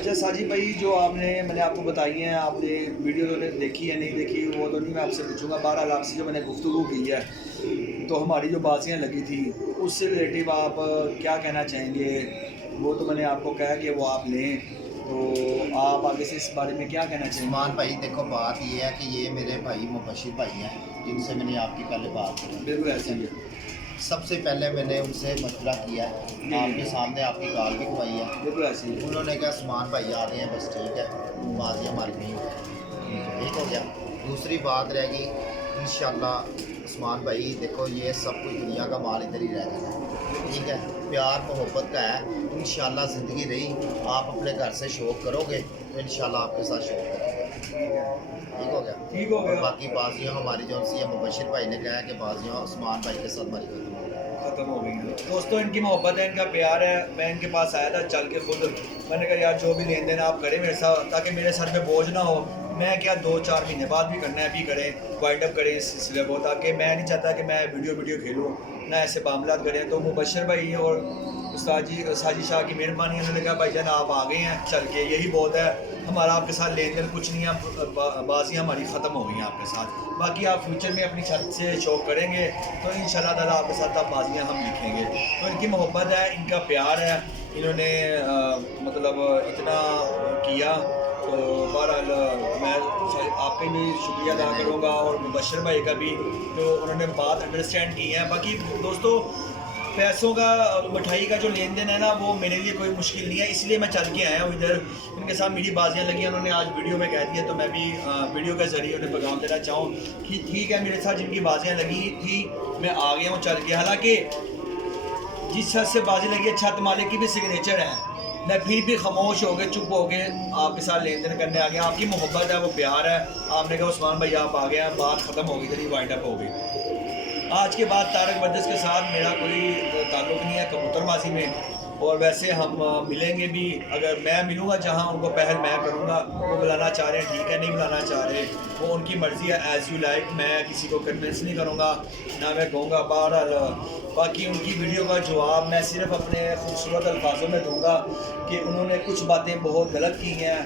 اچھا ساجد بھائی، جو میں نے آپ کو بتائی ہیں، آپ نے ویڈیو تو نے دیکھی ہے نہیں دیکھی وہ تو نہیں میں آپ سے پوچھوں گا، بہرحال آپ سے جو میں نے گفتگو کی ہے تو ہماری جو بازیاں لگی تھی اس سے ریلیٹیو آپ کیا کہنا چاہیں گے؟ وہ تو میں نے آپ کو کہا کہ وہ آپ لیں، تو آپ آگے سے اس بارے میں کیا کہنا چاہیں گے؟ عثمان بھائی دیکھو بات یہ ہے کہ یہ میرے بھائی مبشر بھائی ہیں جن سے میں نے آپ کی پہلے بات کی. بالکل ایسے ہی. سب سے پہلے میں نے ان سے مشورہ کیا ہے، آپ کے سامنے آپ کی کال بھی کھوائی ہے. بالکل ایسے ہی. انہوں نے کہا عثمان بھائی آ گئے ہیں بس ٹھیک ہے، بازی ہماری نہیں ہوئی. ٹھیک ہو گیا. دوسری بات رہ گئی انشاءاللہ عثمان بھائی دیکھو یہ سب کچھ دنیا کا مال ادھر ہی رہ جائے گا. ٹھیک ہے، پیار محبت کا ہے. انشاءاللہ زندگی رہی آپ اپنے گھر سے شوق کرو گے تو انشاءاللہ آپ کے ساتھ شوق کریں گے. ٹھیک ہو گیا. ٹھیک ہو اور گیا. باقی بازیاں ہماری جو سی مبشر بھائی نے کہا ہے کہ بازیاں عثمان بھائی کے ساتھ ہماری ختم ہو گئی ہیں. دوستوں ان کی محبت ہے، ان کا پیار ہے. میں ان کے پاس آیا تھا چل کے خود، میں نے کہا یار جو بھی لین دین آپ کریں میرے ساتھ تاکہ میرے سر پہ بوجھ نہ ہو. میں کیا 2-4 مہینے بعد بھی کرنا ہے ابھی کریں، وائنڈ اپ کریں اس سلسلے کو، تاکہ میں نہیں چاہتا کہ میں ویڈیو کھیلوں نہ ایسے معاملات کریں. تو مبشر بھائی اور استاد ساجد شاہ کی مہربانی، انہوں نے کہا بھائی جان آپ آ گئے ہیں چل کے، یہی بہت ہے. ہمارا آپ کے ساتھ لین دین کچھ نہیں ہے، بازیاں ہماری ختم ہو گئی ہیں آپ کے ساتھ. باقی آپ فیوچر میں اپنی چھت سے شوق کریں گے تو انشاءاللہ تعالیٰ آپ کے ساتھ اب بازیاں ہم لکھیں گے. تو ان کی محبت ہے، ان کا پیار ہے، انہوں نے مطلب اتنا کیا. تو بہرحال میں آپ کا بھی شکریہ ادا کروں گا اور مبشر بھائی کا بھی، جو انہوں نے بات انڈرسٹینڈ کی ہے. باقی دوستوں پیسوں کا مٹھائی کا جو لین دین ہے نا وہ میرے لیے کوئی مشکل نہیں ہے، اس لیے میں چل کے آیا ہوں ادھر. ان کے ساتھ میری بازیاں لگی ہیں، انہوں نے آج ویڈیو میں کہہ دیا تو میں بھی ویڈیو کے ذریعے انہیں پیغام دینا چاہوں کہ ٹھیک ہے میرے ساتھ جن کی بازیاں لگی تھی میں آ گیا ہوں چل کے. حالانکہ جس چھت سے بازی لگی ہے چھت مالک کی بھی سگنیچر ہے، میں پھر بھی خاموش ہو کے چپ ہو کے آپ کے ساتھ لین دین کرنے آ گیا. آپ کی محبت ہے، وہ پیار ہے. آپ نے کہا عثمان بھائی آپ آ گئے ہیں، بات ختم ہو گئی تھی، وائنڈ اپ ہو گئی. آج کے بعد طارق برجس کے ساتھ میرا کوئی تعلق نہیں ہے کبوتر بازی میں، اور ویسے ہم ملیں گے بھی. اگر میں ملوں گا جہاں ان کو پہل میں کروں گا، وہ بلانا چاہ رہے ہیں ٹھیک ہے، نہیں بلانا چاہ رہے وہ ان کی مرضی ہے. ایز یو لائک، میں کسی کو کنونس نہیں کروں گا نہ میں کہوں گا. بہرحال باقی ان کی ویڈیو کا جواب میں صرف اپنے خوبصورت الفاظوں میں دوں گا کہ انہوں نے کچھ باتیں بہت غلط کی ہیں،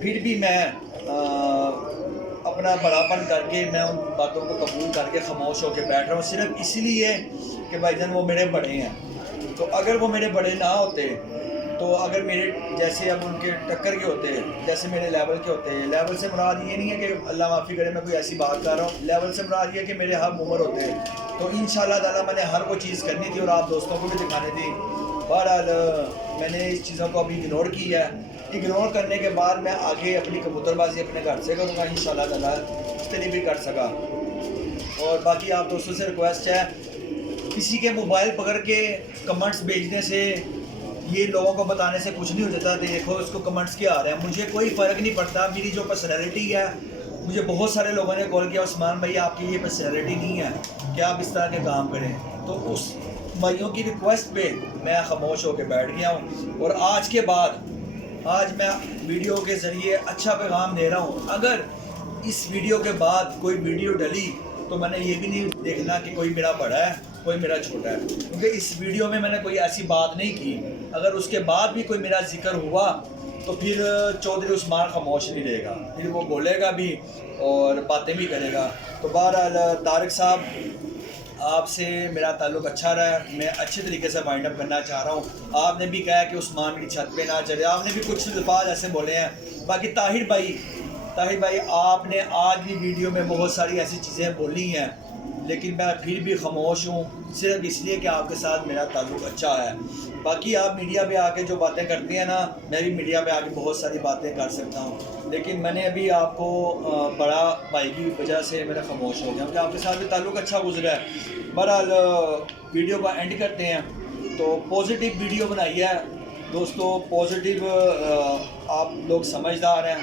پھر بھی میں اپنا بڑاپن کر کے میں ان باتوں کو قبول کر کے خاموش ہو کے بیٹھ رہا ہوں، صرف اس لیے کہ بھائی جان وہ میرے بڑے ہیں. تو اگر وہ میرے بڑے نہ ہوتے، تو اگر میرے جیسے اب ان کے ٹکر کے ہوتے، جیسے میرے لیول کے ہوتے، لیول سے مراد یہ نہیں ہے کہ اللہ معافی کرے میں کوئی ایسی بات کر رہا ہوں، لیول سے مراد یہ ہے کہ میرے ہم عمر ہوتے تو انشاءاللہ تعالیٰ میں نے ہر وہ چیز کرنی تھی اور آپ دوستوں کو بھی دکھانی تھی. بہرحال میں نے اس چیزوں کو ابھی اگنور کی ہے. اگنور کرنے کے بعد میں آگے اپنی کبوتر بازی اپنے گھر سے کروں گا انشاءاللہ تعالیٰ، اس طرح بھی کر سکا. اور باقی آپ دوستوں سے ریکویسٹ ہے، کسی کے موبائل پکڑ کے کمنٹس بھیجنے سے، یہ لوگوں کو بتانے سے کچھ نہیں ہو جاتا. دیکھو اس کو کمنٹس کیا آ رہے ہیں، مجھے کوئی فرق نہیں پڑتا. میری جو پرسنالٹی ہے، مجھے بہت سارے لوگوں نے کال کیا عثمان بھائی آپ کی یہ پرسنالٹی نہیں ہے کہ آپ اس طرح کے کام کریں. تو اس بھائیوں کی ریکویسٹ پہ میں خاموش ہو کے بیٹھ گیا ہوں. اور آج کے بعد آج میں ویڈیو کے ذریعے اچھا پیغام دے رہا ہوں. اگر اس ویڈیو کے بعد کوئی ویڈیو ڈلی تو میں نے یہ بھی نہیں دیکھنا کہ کوئی میرا بڑا ہے کوئی میرا چھوٹا ہے، کیونکہ اس ویڈیو میں نے کوئی ایسی بات نہیں کی. اگر اس کے بعد بھی کوئی میرا ذکر ہوا تو پھر چودھری عثمان خاموش نہیں رہے گا، پھر وہ بولے گا بھی اور باتیں بھی کرے گا. تو بہرحال طارق صاحب آپ سے میرا تعلق اچھا رہا ہے، میں اچھے طریقے سے وائنڈ اپ کرنا چاہ رہا ہوں. آپ نے بھی کہا کہ عثمان کی چھت پہ نہ چلے، آپ نے بھی کچھ الفاظ ایسے بولے ہیں. باقی طاہر بھائی آپ نے آج بھی ویڈیو میں بہت ساری ایسی چیزیں بولی ہیں، لیکن میں پھر بھی خاموش ہوں صرف اس لیے کہ آپ کے ساتھ میرا تعلق اچھا ہے. باقی آپ میڈیا پہ آ کے جو باتیں کرتے ہیں نا، میں بھی میڈیا پہ آ کے بہت ساری باتیں کر سکتا ہوں، لیکن میں نے ابھی آپ کو بڑا بھائی کی وجہ سے میرا خاموش ہو گیا، کیونکہ آپ کے ساتھ بھی تعلق اچھا گزرا ہے. بہرحال ویڈیو کا اینڈ کرتے ہیں. تو پازیٹیو ویڈیو بنائی ہے دوستو، پازیٹیو. آپ لوگ سمجھدار ہیں،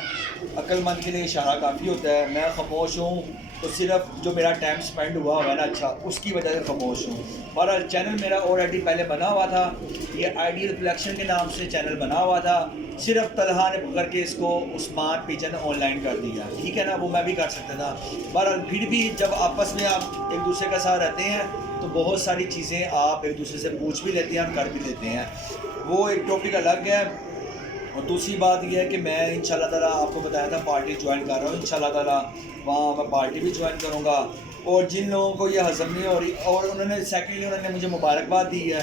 عقل مند کے لیے اشارہ کافی ہوتا ہے. میں خاموش ہوں تو صرف جو میرا ٹائم سپینڈ ہوا ہے نا اچھا، اس کی وجہ سے خاموش ہوں. بہرحال چینل میرا آلریڈی پہلے بنا ہوا تھا، یہ آئیڈیل کلیکشن کے نام سے چینل بنا ہوا تھا. صرف طلحہ نے پکڑ کے اس کو عثمان پیجن آن لائن کر دیا، ٹھیک ہے نا، وہ میں بھی کر سکتا تھا. بہرحال پھر بھی جب آپس میں آپ ایک دوسرے کا ساتھ رہتے ہیں تو بہت ساری چیزیں آپ ایک دوسرے سے پوچھ بھی لیتے ہیں اور کر بھی لیتے ہیں. وہ ایک ٹاپک الگ ہے. اور دوسری بات یہ ہے کہ میں انشاءاللہ تعالیٰ آپ کو بتایا تھا پارٹی جوائن کر رہا ہوں انشاءاللہ تعالیٰ، وہاں میں پارٹی بھی جوائن کروں گا. اور جن لوگوں کو یہ ہضم نہیں ہو رہی، اور انہوں نے سیکنڈلی انہوں نے مجھے مبارکباد دی ہے،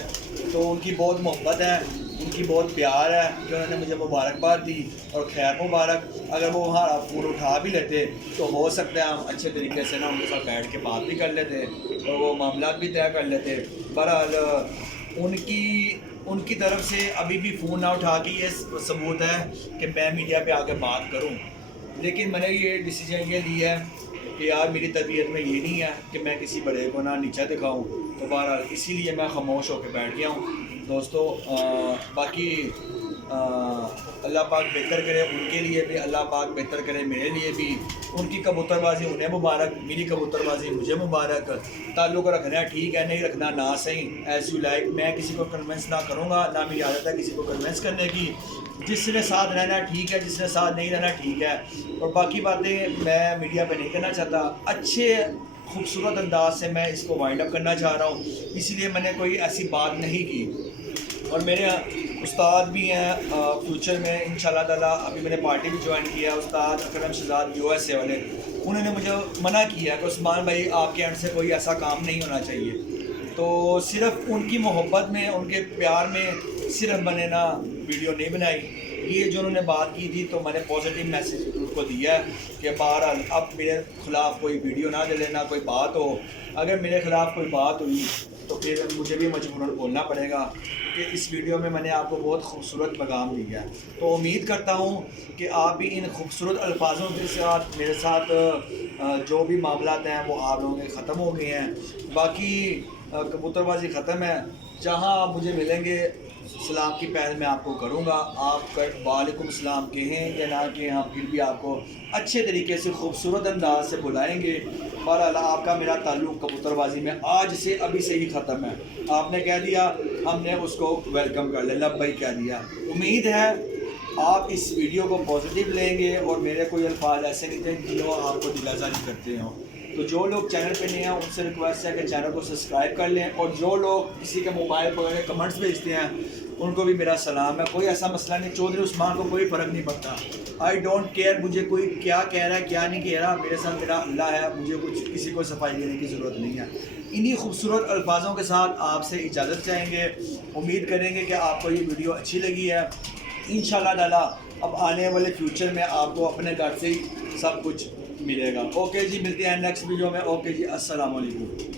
تو ان کی بہت محبت ہے، ان کی بہت پیار ہے کہ انہوں نے مجھے مبارکباد دی اور خیر مبارک. اگر وہ وہاں فون اٹھا بھی لیتے تو ہو سکتا ہے ہم اچھے طریقے سے نا ان کے ساتھ بیٹھ کے بات بھی کر لیتے اور وہ معاملات بھی طے کر لیتے. بہرحال ان کی طرف سے ابھی بھی فون نہ اٹھا کے یہ ثبوت ہے کہ میں میڈیا پہ آ کے بات کروں. لیکن میں نے یہ ڈیسیجن یہ لی ہے کہ یار میری طبیعت میں یہ نہیں ہے کہ میں کسی بڑے کو نہ نیچا دکھاؤں، تو بہرحال اسی لیے میں خاموش ہو کے بیٹھ گیا ہوں. دوستو باقی اللہ پاک بہتر کرے ان کے لیے بھی، اللہ پاک بہتر کرے میرے لیے بھی. ان کی کبوتر بازی انہیں مبارک، میری کبوتر بازی مجھے مبارک. تعلق رکھنا ٹھیک ہے، نہیں رکھنا نہ صحیح، ایز یو لائک. میں کسی کو کنونس نہ کروں گا، نہ میری عادت ہے کسی کو کنونس کرنے کی. جس نے ساتھ رہنا ٹھیک ہے، جس نے ساتھ نہیں رہنا ٹھیک ہے. اور باقی باتیں میں میڈیا پہ نہیں کرنا چاہتا. اچھے خوبصورت انداز سے میں اس کو وائنڈ اپ کرنا چاہ رہا ہوں، اسی لیے میں نے کوئی ایسی بات نہیں کی. اور میرے استاد بھی ہیں فیوچر میں انشاءاللہ تعالیٰ. ابھی میں نے پارٹی بھی جوائن کیا ہے، استاد اکرم شہزاد USA والے. انہوں نے مجھے منع کیا کہ عثمان بھائی آپ کے اینڈ سے کوئی ایسا کام نہیں ہونا چاہیے. تو صرف ان کی محبت میں، ان کے پیار میں صرف میں نے نا ویڈیو نہیں بنائی. یہ جو انہوں نے بات کی تھی تو میں نے پازیٹیو میسیج ان کو دیا ہے کہ بہرحال اب میرے خلاف کوئی ویڈیو نہ ڈلے، نہ کوئی بات ہو. اگر میرے خلاف کوئی بات ہوئی تو پھر مجھے بھی مجبوراً بولنا پڑے گا کہ اس ویڈیو میں نے آپ کو بہت خوبصورت پیغام دیا ہے. تو امید کرتا ہوں کہ آپ بھی ان خوبصورت الفاظوں کے ساتھ میرے ساتھ جو بھی معاملات ہیں وہ آپ لوگوں کے ختم ہو گئے ہیں. باقی کبوتر بازی ختم ہے. جہاں آپ مجھے ملیں گے سلام کی پہل میں آپ کو کروں گا. آپ وعلیکم السلام کہیں یا نہ کہیں، ہم پھر بھی آپ کو اچھے طریقے سے خوبصورت انداز سے بلائیں گے. بہرحال آپ کا میرا تعلق کبوتر بازی میں آج سے ابھی سے ہی ختم ہے. آپ نے کہہ دیا، ہم نے اس کو ویلکم کر لیا، لبیک کہہ دیا. امید ہے آپ اس ویڈیو کو پازیٹیو لیں گے اور میرے کوئی الفاظ ایسے نہیں تھے جو آپ کو دل آزاری کرتے ہوں. تو جو لوگ چینل پہ نہیں ہیں ان سے ریکویسٹ ہے کہ چینل کو سبسکرائب کر لیں. اور جو لوگ کسی کے موبائل پر کمنٹس بھیجتے ہیں ان کو بھی میرا سلام ہے. کوئی ایسا مسئلہ نہیں، چودھری عثمان کو کوئی فرق نہیں پڑتا. آئی ڈونٹ کیئر مجھے کوئی کیا کہہ رہا ہے کیا نہیں کہہ رہا. میرے ساتھ میرا اللہ ہے، مجھے کچھ کسی کو صفائی دینے کی ضرورت نہیں ہے. انہی خوبصورت الفاظوں کے ساتھ آپ سے اجازت چاہیں گے. امید کریں گے کہ آپ کو یہ ویڈیو اچھی لگی ہے. انشاءاللہ تعالیٰ اب آنے والے فیوچر میں آپ کو اپنے گھر سے ہی سب کچھ ملے گا. اوکے جی، ملتے ہیں نیکسٹ ویڈیو میں. اوکے جی، السلام علیکم.